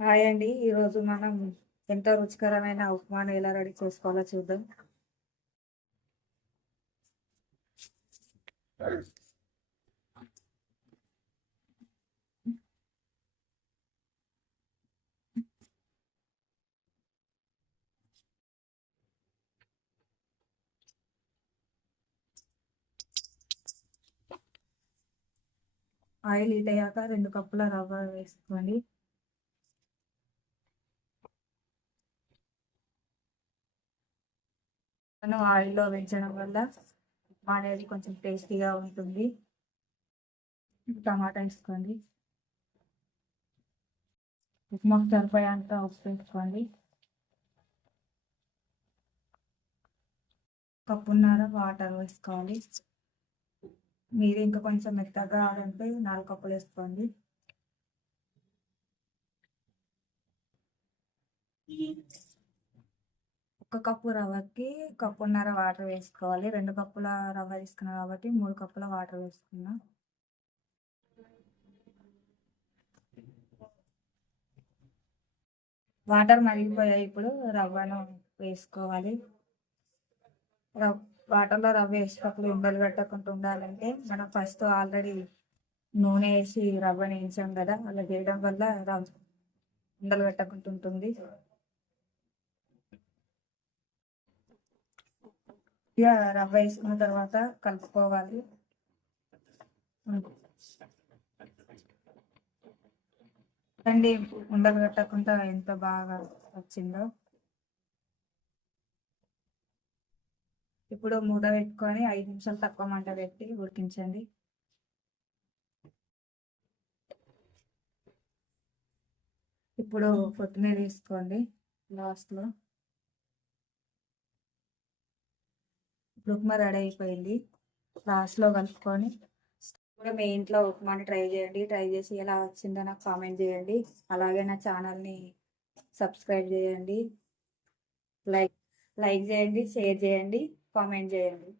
Hi అండి. ఈరోజు మనం ఎంతో రుచికరమైన ఉప్మాను ఎలా రెడీ చేసుకోవాలో చూద్దాం. ఆయిల్ హీట్ అయ్యాక రెండు కప్పుల రవ్వ వేసుకోండి. ఆయిల్లో వేయించడం వల్ల ఉప్మా అనేది కొంచెం టేస్టీగా ఉంటుంది. టమాటా వేసుకోండి. ఉప్మాకు సరిపోయేంత ఉప్పు వేసుకోండి. కప్పున్నర వాటర్ వేసుకోవాలి మీరు ఇంకా కొంచెం మెత్తగా ఆడంటే నాలుగు కప్పులు వేసుకోండి. ఒక కప్పు రవ్వకి కప్పున్నర వాటర్ వేసుకోవాలి. రెండు కప్పుల రవ్వ తీసుకున్నాం కాబట్టి మూడు కప్పుల వాటర్ వేసుకున్నాం. వాటర్ మరిగిపోయాయి. ఇప్పుడు రవ్వను వేసుకోవాలి. రవ్ వాటర్లో రవ్వ వేసేటప్పుడు ఉండలు కట్టకుండా ఉండాలంటే మనం ఫస్ట్ ఆల్రెడీ నూనె వేసి రవ్వని వేసాం కదా అలా చేయడం వల్ల రవ్వ ఉండలు కట్టకుండా ఉంటుంది. రవ్వ వేసుకున్న తర్వాత కలుపుకోవాలి. అండి ఉండలు కట్టకుండా ఎంత బాగా వచ్చిందో. ఇప్పుడు మూత పెట్టుకొని ఐదు నిమిషాలు తక్కువ మంట పెట్టి ఉడికించండి. ఇప్పుడు కొత్తిమీర వేసుకోండి లాస్ట్లో. ఇప్పుడు ఉప్మా రెడీ అయిపోయింది. లాస్ట్లో కలుపుకొని కూడా మీ ఇంట్లో ఉప్మాని ట్రై చేయండి. ట్రై చేసి ఎలా వచ్చిందో నాకు కామెంట్ చేయండి. అలాగే నా ఛానల్ని సబ్స్క్రైబ్ చేయండి. లైక్ లైక్ చేయండి షేర్ చేయండి కామెంట్ చేయండి.